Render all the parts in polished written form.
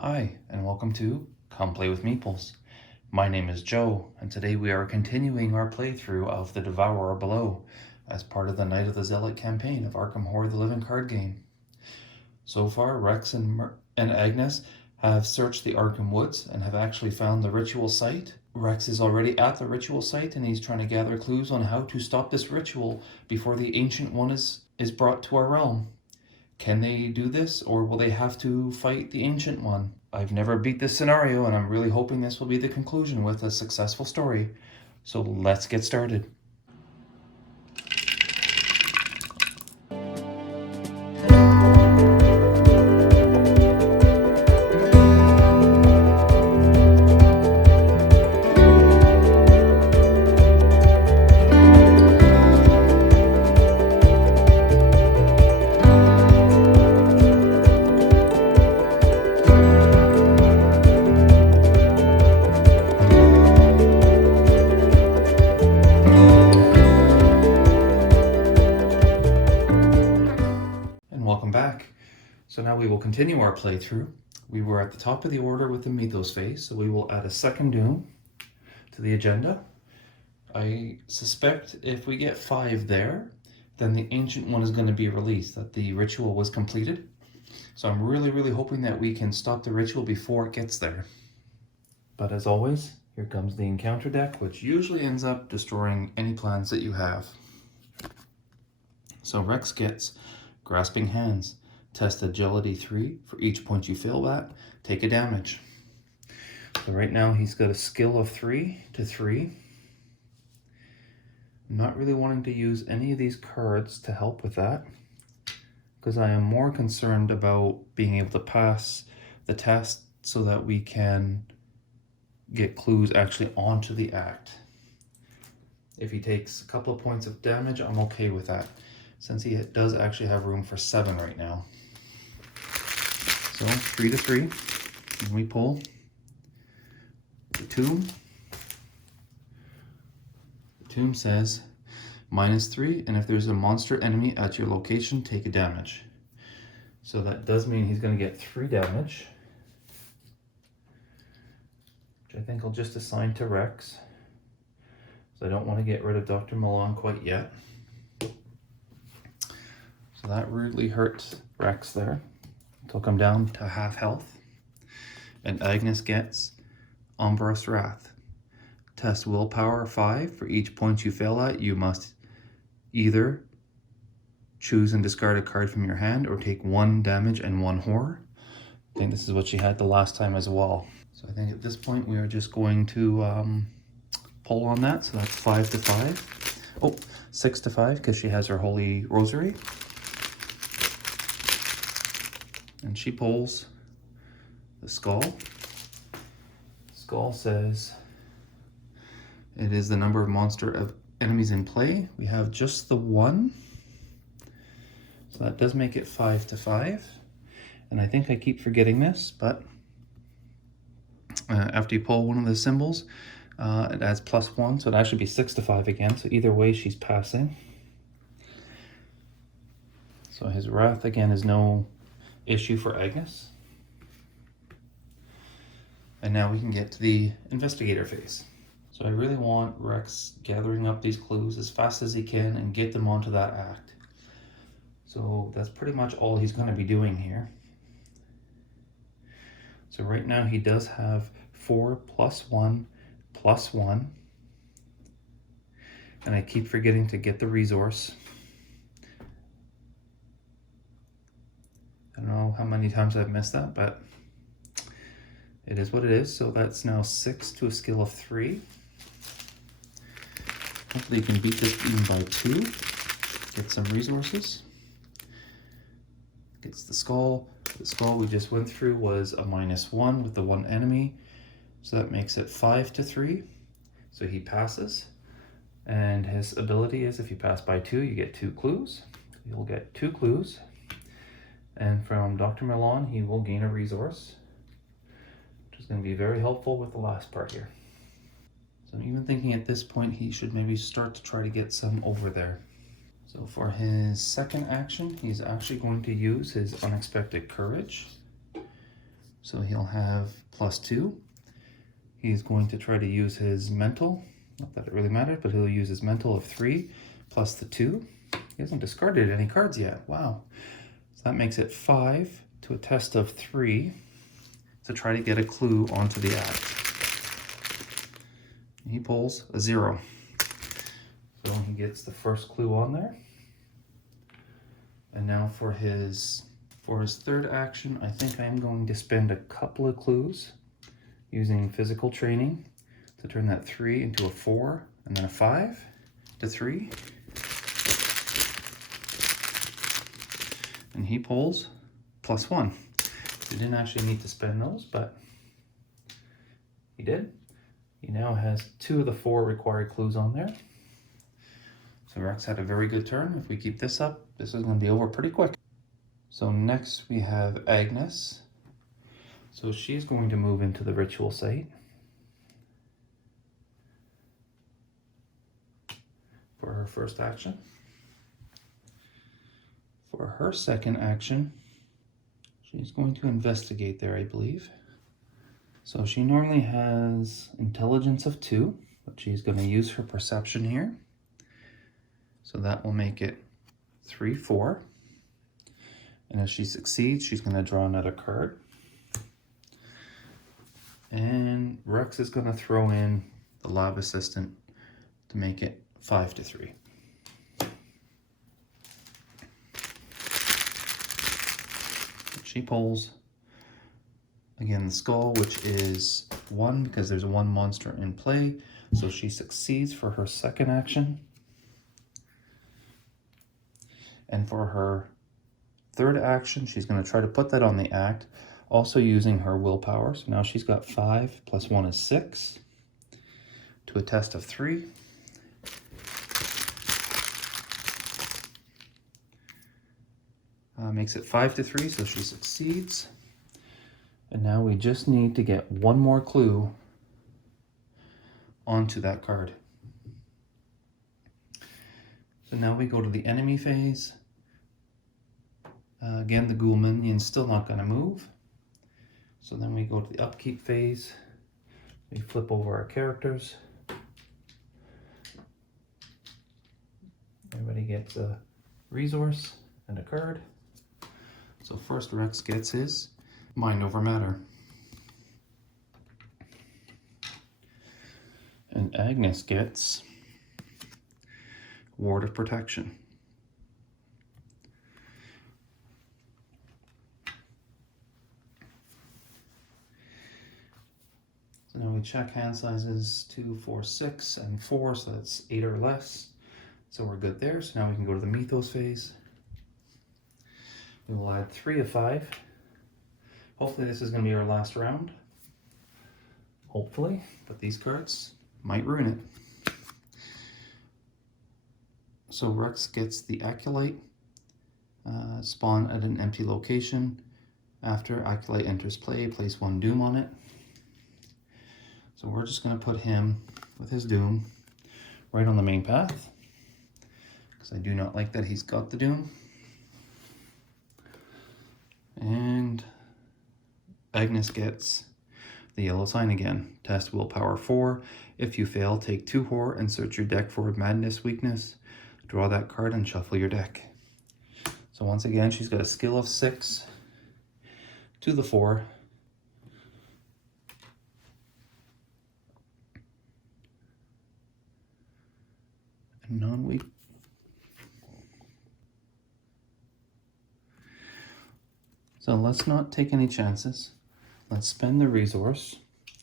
Hi, and welcome to Come Play with Meeples. My name is Joe, and today we are continuing our playthrough of the Devourer below as part of the Night of the Zealot campaign of Arkham Horror the Living card game. So far, Rex and Agnes have searched the Arkham Woods and have actually found the ritual site. Rex is already at the ritual site and he's trying to gather clues on how to stop this ritual before the Ancient One is brought to our realm. Can they do this, or will they have to fight the Ancient One? I've never beat this scenario, and I'm really hoping this will be the conclusion with a successful story. So let's get started. Welcome back. So now we will continue our playthrough. We were at the top of the order with the Mythos phase, so we will add a second doom to the agenda. I suspect if we get 5 there, then the Ancient One is going to be released, that the ritual was completed. So I'm really hoping that we can stop the ritual before it gets there. But as always, here comes the encounter deck, which usually ends up destroying any plans that you have. So Rex gets Grasping Hands. Test Agility 3. For each point you fail that, take a damage. So right now he's got a skill of 3 to 3. I'm not really wanting to use any of these cards to help with that, because I am more concerned about being able to pass the test so that we can get clues actually onto the act. If he takes a couple of points of damage, I'm okay with that, since he does actually have room for 7 right now. So 3 to 3, and we pull the tomb. The tomb says -3, and if there's a monster enemy at your location, take a damage. So that does mean he's going to get 3 damage, which I think I'll just assign to Rex. So I don't want to get rid of Dr. Milan quite yet. So that really hurt Rex there. Took him down to half health. And Agnes gets Umbrous Wrath. Test Willpower 5. For each point you fail at, you must either choose and discard a card from your hand or take 1 damage and 1 horror. I think this is what she had the last time as well. So I think at this point we are just going to pull on that. So that's 5 to 5. Oh, 6 to 5 because she has her Holy Rosary. And she pulls the skull. Skull says it is the number of monster of enemies in play. We have just the 1. So that does make it 5 to 5. And I think I keep forgetting this, but after you pull one of the symbols, it adds +1, so it'd actually be 6 to 5 again. So either way, she's passing. So his wrath again is no issue for Agnes. And now we can get to the investigator phase. So I really want Rex gathering up these clues as fast as he can and get them onto that act. So that's pretty much all he's going to be doing here. So right now he does have 4 + 1 + 1. And I keep forgetting to get the resource. I don't know how many times I've missed that, but it is what it is. So that's now 6 to a skill of 3. Hopefully you can beat this even by 2. Get some resources. Gets the skull. The skull we just went through was a -1 with the 1 enemy. So that makes it 5 to 3. So he passes. And his ability is if you pass by 2, you get 2 clues. You'll get 2 clues. And from Dr. Milan, he will gain a resource, which is going to be very helpful with the last part here. So I'm even thinking at this point he should maybe start to try to get some over there. So for his second action, he's actually going to use his Unexpected Courage. So he'll have +2. He's going to try to use his mental. Not that it really matters, but he'll use his mental of 3 plus the 2. He hasn't discarded any cards yet. Wow. So that makes it 5 to a test of 3 to try to get a clue onto the act. He pulls a 0. So he gets the first clue on there. And now for his third action, I think I'm going to spend a couple of clues using physical training to turn that 3 into a 4 and then a 5 to 3. And he pulls +1. He didn't actually need to spend those, but he did. He now has 2 of the 4 required clues on there. So Rex had a very good turn. If we keep this up, this is going to be over pretty quick. So next we have Agnes. So she's going to move into the ritual site for her first action. For her second action, she's going to investigate there, I believe. So she normally has intelligence of 2, but she's going to use her perception here. So that will make it 3, 4. And if she succeeds, she's going to draw another card. And Rex is going to throw in the lab assistant to make it 5 to 3. She pulls, again, the skull, which is 1 because there's 1 monster in play. So she succeeds for her second action. And for her third action, she's going to try to put that on the act, also using her willpower. So now she's got 5 plus 1 is 6 to a test of 3. Makes it 5 to 3, so she succeeds. And now we just need to get one more clue onto that card. So now we go to the enemy phase. Again, the ghoul minion's still not going to move. So then we go to the upkeep phase. We flip over our characters. Everybody gets a resource and a card. So first Rex gets his Mind Over Matter. And Agnes gets Ward of Protection. So now we check hand sizes 2, 4, 6, and 4, so that's 8 or less. So we're good there. So now we can go to the Mythos phase. We will add 3 of 5. Hopefully this is going to be our last round. Hopefully, but these cards might ruin it. So Rex gets the Acolyte, spawn at an empty location. After Acolyte enters play, place 1 Doom on it. So we're just going to put him with his Doom right on the main path, because I do not like that he's got the Doom. And Agnes gets the yellow sign again. Test willpower 4. If you fail, take 2 horror and search your deck for madness weakness. Draw that card and shuffle your deck. So once again, she's got a skill of 6 to the 4. And non-weak. So let's not take any chances. Let's spend the resource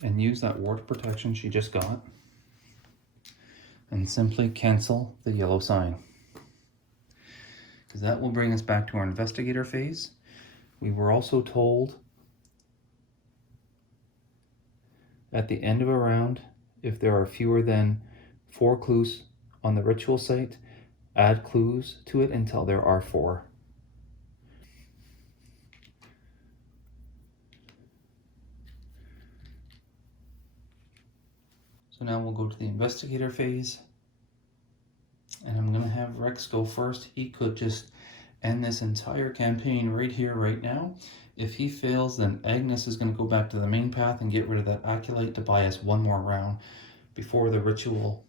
and use that ward of protection she just got and simply cancel the yellow sign, because that will bring us back to our investigator phase. We were also told at the end of a round, if there are fewer than 4 clues on the ritual site, add clues to it until there are 4. So now we'll go to the investigator phase, and I'm going to have Rex go first. He could just end this entire campaign right here, right now. If he fails, then Agnes is going to go back to the main path and get rid of that Acolyte to buy us one more round before the ritual,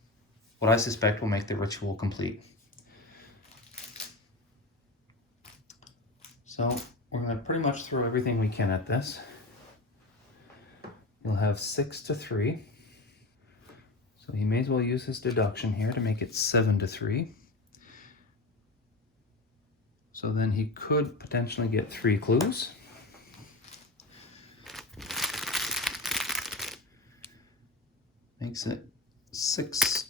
what I suspect will make the ritual complete. So we're going to pretty much throw everything we can at this. You'll have 6 to 3. So he may as well use his deduction here to make it 7 to 3. So then he could potentially get 3 clues. Makes it 6,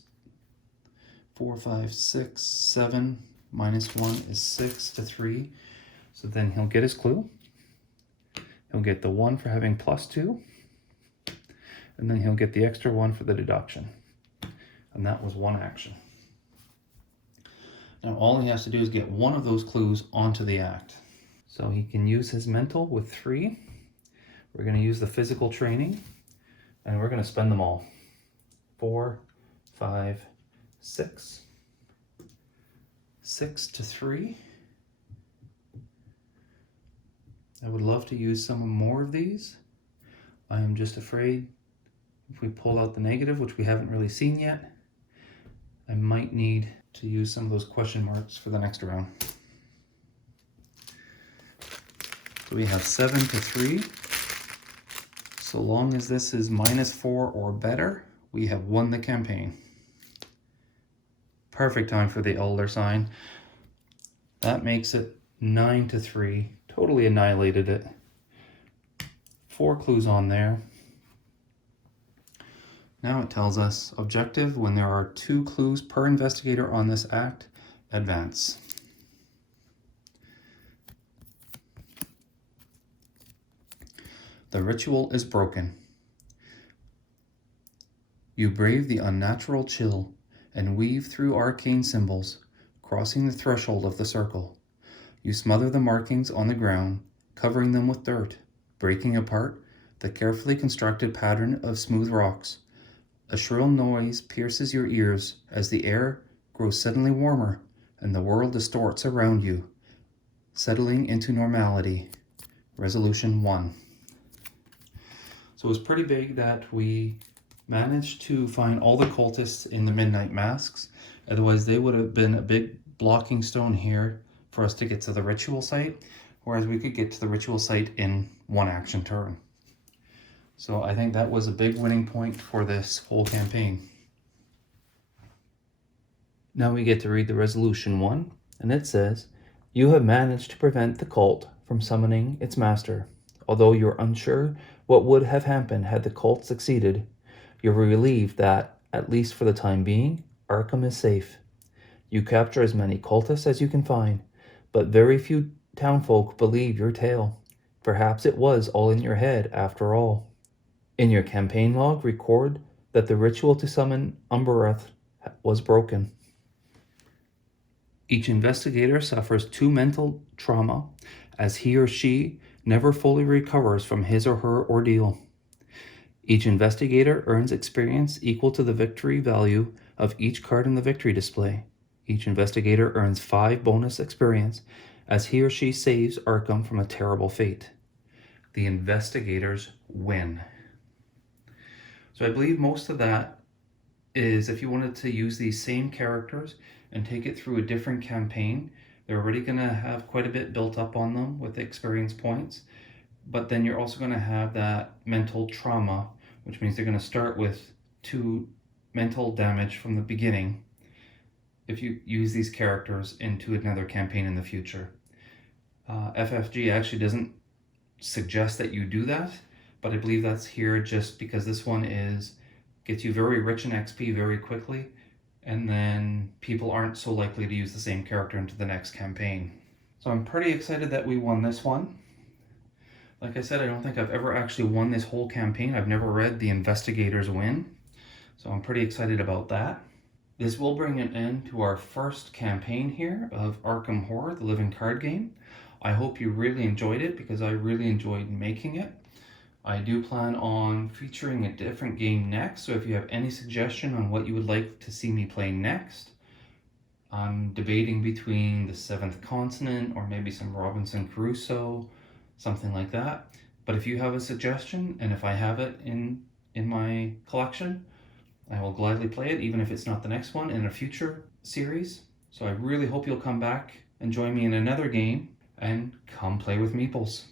4, 5, 6, 7, minus 1 is 6 to 3. So then he'll get his clue. He'll get the 1 for having +2. And then he'll get the extra 1 for the deduction. And that was 1 action. Now all he has to do is get 1 of those clues onto the act. So he can use his mental with 3. We're going to use the physical training, and we're going to spend them all. 4, 5, 6. 6 to 3. I would love to use some more of these. I am just afraid if we pull out the negative, which we haven't really seen yet, I might need to use some of those question marks for the next round. So we have 7 to 3. So long as this is -4 or better, we have won the campaign. Perfect time for the Elder sign. That makes it 9 to 3. Totally annihilated it. 4 clues on there. Now it tells us objective: when there are 2 clues per investigator on this act, advance. The ritual is broken. You brave the unnatural chill and weave through arcane symbols, crossing the threshold of the circle. You smother the markings on the ground, covering them with dirt, breaking apart the carefully constructed pattern of smooth rocks. A shrill noise pierces your ears as the air grows suddenly warmer and the world distorts around you, settling into normality. Resolution 1. So it was pretty big that we managed to find all the cultists in the Midnight Masks. Otherwise they would have been a big blocking stone here for us to get to the ritual site, whereas we could get to the ritual site in 1 action turn. So I think that was a big winning point for this whole campaign. Now we get to read the resolution 1, and it says, you have managed to prevent the cult from summoning its master. Although you're unsure what would have happened had the cult succeeded, you're relieved that, at least for the time being, Arkham is safe. You capture as many cultists as you can find, but very few townfolk believe your tale. Perhaps it was all in your head after all. In your campaign log, record that the ritual to summon Umbereth was broken. Each investigator suffers 2 mental trauma as he or she never fully recovers from his or her ordeal. Each investigator earns experience equal to the victory value of each card in the victory display. Each investigator earns 5 bonus experience as he or she saves Arkham from a terrible fate. The investigators win. So I believe most of that is if you wanted to use these same characters and take it through a different campaign, they're already going to have quite a bit built up on them with experience points. But then you're also going to have that mental trauma, which means they're going to start with 2 mental damage from the beginning if you use these characters into another campaign in the future. FFG actually doesn't suggest that you do that, but I believe that's here just because this one gets you very rich in XP very quickly, and then people aren't so likely to use the same character into the next campaign. So I'm pretty excited that we won this one. Like I said, I don't think I've ever actually won this whole campaign. I've never read the Investigators Win, so I'm pretty excited about that. This will bring an end to our first campaign here of Arkham Horror, the living card game. I hope you really enjoyed it because I really enjoyed making it. I do plan on featuring a different game next, so if you have any suggestion on what you would like to see me play next, I'm debating between the Seventh Continent or maybe some Robinson Crusoe, something like that. But if you have a suggestion, and if I have it in my collection, I will gladly play it, even if it's not the next one in a future series. So I really hope you'll come back and join me in another game and come play with Meeples.